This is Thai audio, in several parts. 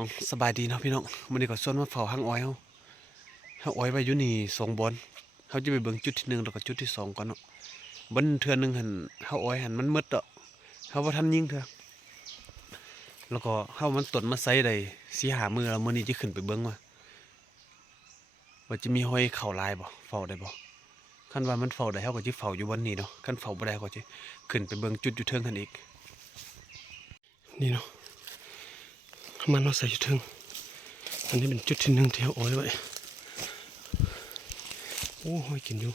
อ๋อสบายดีเนาะพี่น้องมื้อนี้ก็ส่วนมาเฝ้าหางอ้อยเฮาอ้อยไว้อยู่นี่2บอนเฮาจะไปเบิ่งจุดที่1แล้วก็จุดที่2ก่อนเนาะบอนเทื่อหนึงหั่นเฮาอ้อยหั่นมันหมดดอกเฮาบ่ทันยิงเทื่อแล้วก็เฮามันต้นมาใส่ได้4-5มื้อแล้วมื้อนี้สิขึ้นไปเบิ่งว่าจะมีห้อยเข้าหลายบ่เฝ้าได้บ่คันว่ามันเฝ้าได้เฮาก็สิเฝ้าอยู่บอนนี้เนาะคันเฝ้าบ่ได้ก็สิขึ้นไปเบิ่งจุดอยู่เทิงหั่นอีกนี่เนาะมันมาใส่อยู่เทิงอันนี้เป็นจุดที่1ที่เฮาอ้อยไว้โอ้ห้อยกินอยู่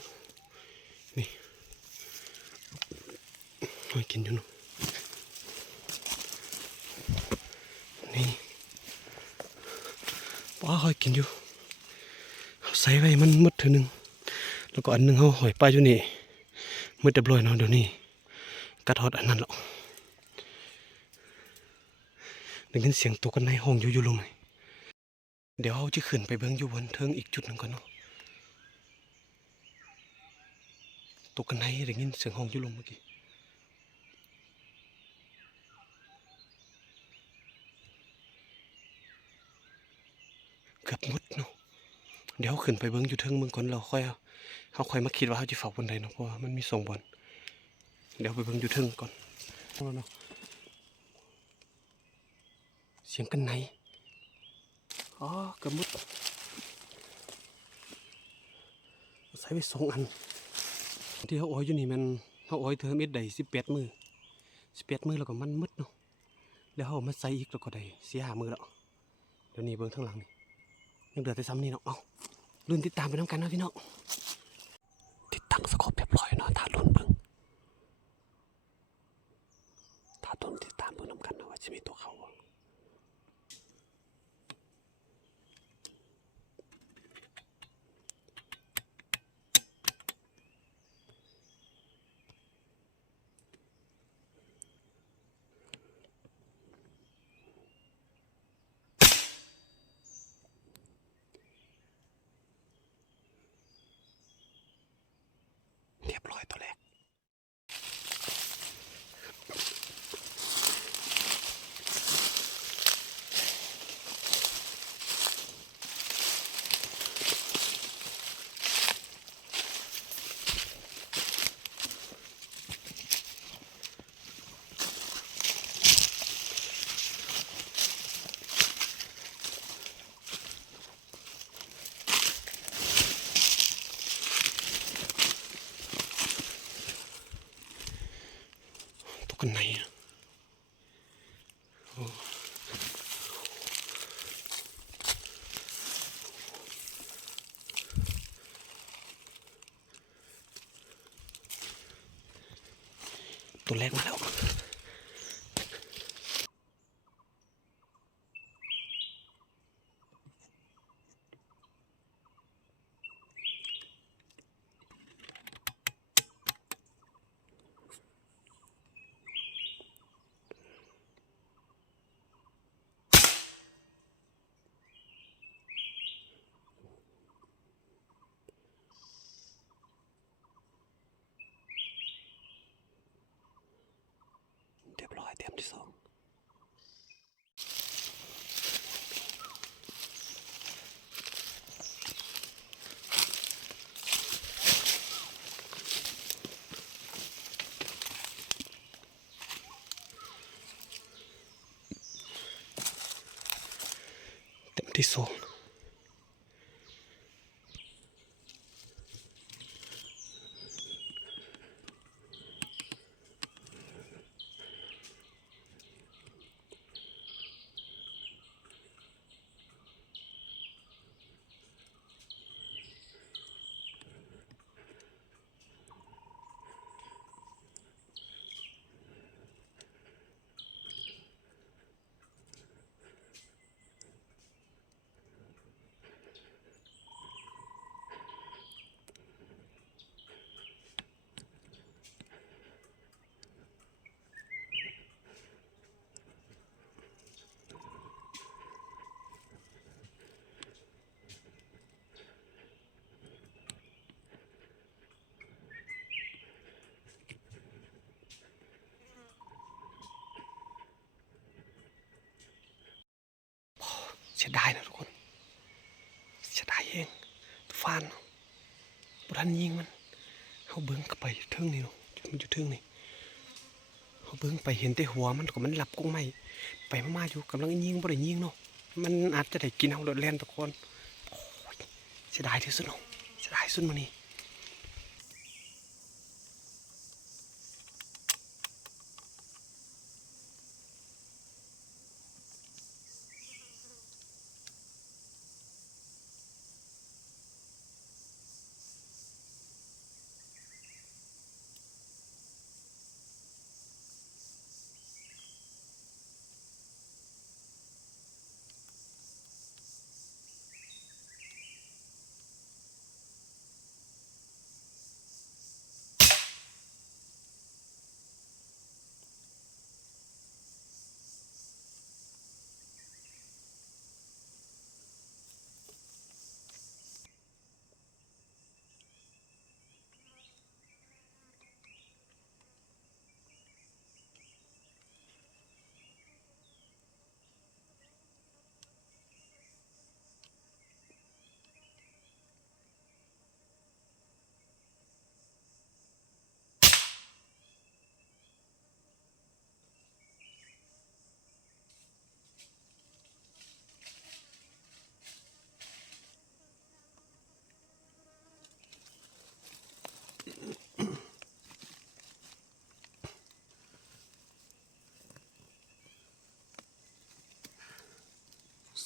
นี่ห้อยกินอยู่เนาะนี่ป้าห้อยกินอยู่เอาใส่ไว้มันหมดเทื่อนึงแล้วก็อันนึงเฮาหอยปลาอยู่นี่มืดเรียบร้อยเนาะเดี๋ยวนี้กัดฮอดอันนั้นแล้วได้ยินเสียงตัวกันในห้องอยู่ลงนี่เดี๋ยวเฮาจะขึ้นไปเบิ่งอยู่บนเทิงอีกจุดนึงก่อนเนาะตัวกันในได้ยินเสียงห้องอยู่ลงเมื่อกี้เกือบหมดเนาะเดี๋ยวขึ้นไปเบิ่งอยู่เทิงเมืองก่อนเราค่อยเฮาค่อยมาคิดว่าเฮาสิเฝ้าบนใดเนาะเพราะว่ามันมี2บอนเดี๋ยวไปเบิ่งอยู่เทิงก่อนเนาะเสียงกันในอ๋อเกือบหมดใส่ไป2อันที่เฮาอ้อยอยู่นี่มันเฮาอ้อยเทอมเอ็ดได้18มื้อ18มื้อแล้วก็มันหมดเนาะแล้วเฮามาใส่อีกแล้วก็ได้4-5มื้อแล้วเดี๋ยวนี้เบิ่งทางหลังนี่ยังเหลือแต่ซ้ำนี่เนาะเอ้าลุ้นติดตามไปนํกันเนาะพี่น้องติดตั้งสกอบเรียบร้อยเนาะถ้าลุ้นเบิ่งถ้าลุ้นติดตามเบิ่งนํกันเนาะว่าสิมีตัวเขาบ่เรียบร้อยตัวแรกตัวกันในอะโอ้ตัวแรกมาแล้วเรียบร้อยเตรียมที่2เต็มที่2 สียดายนะทุกคนเสียดายเองตัวฟานบุทันยิงมันเขาเบิ้งเข้าไปเทิงนี่เนาะมันอยู่เทิงนี่เขาเบิ้งไปเห็นแต่หัวมันก็มันหลับกุ้งไม่ไปมาอยู่กำลังยิงบ่ได้ยิงเนาะมันอาจจะได้กินเอาโดดแล่นทุกคนโอ้ยเสียดายที่สุดเนาะเสียดายสุดมานี่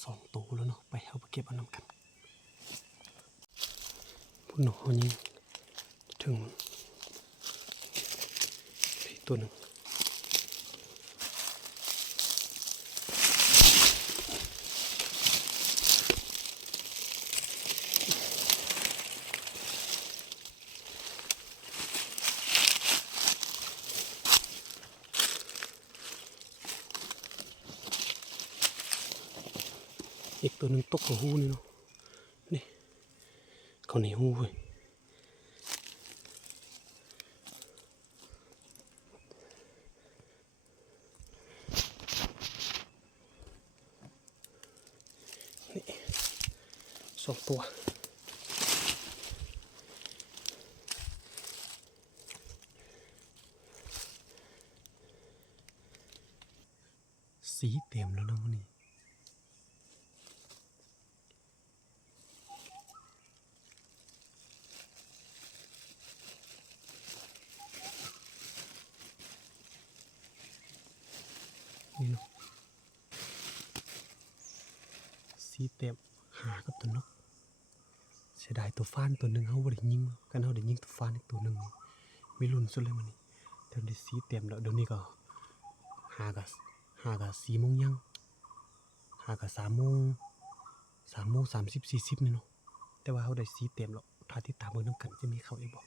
2 ตัวแล้วเนาะไปเอาไปเก็บเอาน้ำกันพุ่นหนอยิงถึงอีกตัวหนึ่งอีกตัวหนึ่งตกกับหูนี่เนาะนี่เขาหนีหูเว้ยนี่2 ตัวสีเต็มแล้วนะวันนี้นี่เนาะสีเต็มหากับตัวนกเสียดายตัวฟ้านตัวหนึ่งเขาบ่ได้ยิงกันเขาได้ยิงตัวฟ้านอีกตัวหนึ่งไม่รุนสุดเลยมันนี่เดี๋ยวนี้สีเต็มแล้วเดี๋ยวนี้ก็หากับ4 โมงยังหากับ3 โมง30 40นี่เนาะแต่ว่าเขาได้สีเต็มแล้วถ้าที่ตามเบิ่งน้ำกันจะมีเขาอีกบ่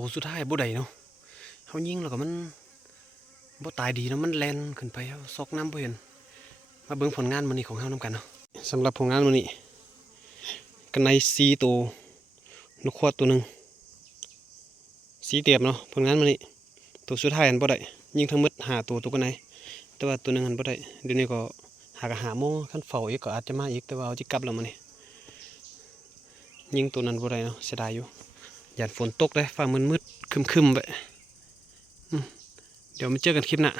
ตัวสุดท้ายบ่ได้เนาะเขายิงแล้วก็มันบ่ตายดีเนาะมันแล่นขึ้นไปเอาซอกน้ำบ่เห็นมาเบิ่งผลงานมื้อนี้ของเฮานำกันเนาะสำหรับผลงานมื้อนี้กันใน4 ตัวนกขวดตัวหนึ่งสีเตียบเนาะผลงานมื้อนี้ตัวสุดท้ายอันบ่ได้ยิงทั้งหมด5 ตัวตัวกันไหนแต่ว่าตัวหนึ่งอันบ่ได้เดี๋ยวนี้ก็5 โมงคันเฝ้าอีกก็อาจจะมาอีกแต่ว่าเอาสิกลับแล้วมื้อนี้ยิงตัวนั้นบ่ได้เนาะเสียดายอยู่ย่านฝนตกเลยฟ้ามืดๆครึมๆไปเดี๋ยวมาเจอกันคลิปหน้า